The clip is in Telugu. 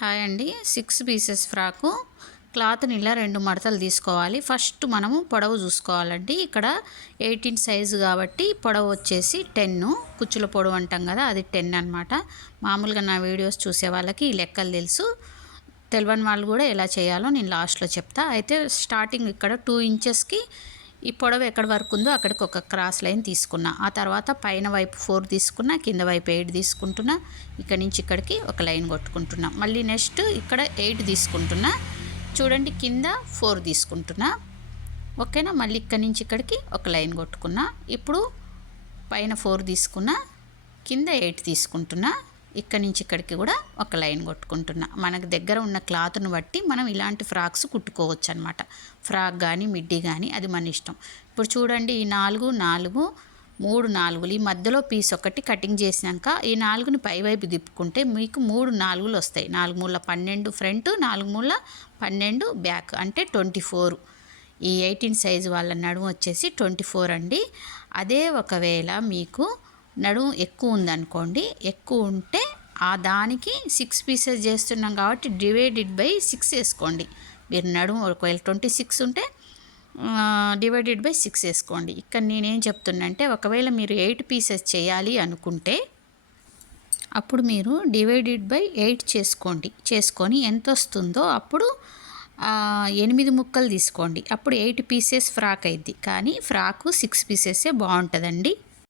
హాయ్ అండి. 6 పీసెస్ ఫ్రాకు క్లాత్ని ఇలా 2 మడతలు తీసుకోవాలి. ఫస్ట్ మనము పొడవు చూసుకోవాలండి. ఇక్కడ 18 సైజు కాబట్టి పొడవు వచ్చేసి 10, కుచ్చుల పొడవు అంటాం కదా, అది 10 అనమాట. మామూలుగా నా వీడియోస్ చూసే వాళ్ళకి ఈ లెక్కలు తెలుసు, తెలియని వాళ్ళు కూడా ఎలా చేయాలో నేను లాస్ట్లో చెప్తా. అయితే స్టార్టింగ్ ఇక్కడ 2 ఇంచెస్కి ఈ పొడవు ఎక్కడి వరకు ఉందో అక్కడికి ఒక క్రాస్ లైన్ తీసుకున్నా. ఆ తర్వాత పైన వైపు 4 తీసుకున్నా, కింద వైపు 8 తీసుకుంటున్నా. ఇక్కడ నుంచి ఇక్కడికి ఒక లైన్ కొట్టుకుంటున్నా. మళ్ళీ నెక్స్ట్ ఇక్కడ 8 తీసుకుంటున్నా. చూడండి, కింద 4 తీసుకుంటున్నా. ఓకేనా. మళ్ళీ ఇక్కడ నుంచి ఇక్కడికి ఒక లైన్ కొట్టుకున్నా. ఇప్పుడు పైన 4 తీసుకున్నా, కింద 8 తీసుకుంటున్నా. ఇక్కడ నుంచి ఇక్కడికి కూడా ఒక లైన్ కొట్టుకుంటున్నా. మనకు దగ్గర ఉన్న క్లాత్ను బట్టి మనం ఇలాంటి ఫ్రాక్స్ కుట్టుకోవచ్చు అనమాట. ఫ్రాక్ కానీ మిడ్డీ కానీ అది మన ఇష్టం. ఇప్పుడు చూడండి, ఈ 4, 3 4 ఈ మధ్యలో పీస్ ఒకటి కటింగ్ చేసినాక ఈ 4ని పైవైపు తిప్పుకుంటే మీకు 3 4లు వస్తాయి. 4 మూల 12 ఫ్రంట్, 4 మూల 12 బ్యాక్, అంటే 24. ఈ 18 సైజు వాళ్ళ నడుము వచ్చేసి 24 అండి. అదే ఒకవేళ మీకు నడుము ఎక్కువ ఉందనుకోండి, ఎక్కువ ఉంటే ఆ దానికి 6 పీసెస్ చేస్తున్నాం కాబట్టి డివైడెడ్ బై 6 వేసుకోండి. మీరు నడుము ఒకవేళ 26 ఉంటే డివైడెడ్ బై 6 వేసుకోండి. ఇక్కడ నేనేం చెప్తున్నా అంటే, ఒకవేళ మీరు 8 పీసెస్ చేయాలి అనుకుంటే అప్పుడు మీరు డివైడెడ్ బై 8 చేసుకొని ఎంత వస్తుందో అప్పుడు 8 ముక్కలు తీసుకోండి. అప్పుడు 8 పీసెస్ ఫ్రాక్ అయింది. కానీ ఫ్రాకు 6 పీసెసే బాగుంటుందండి.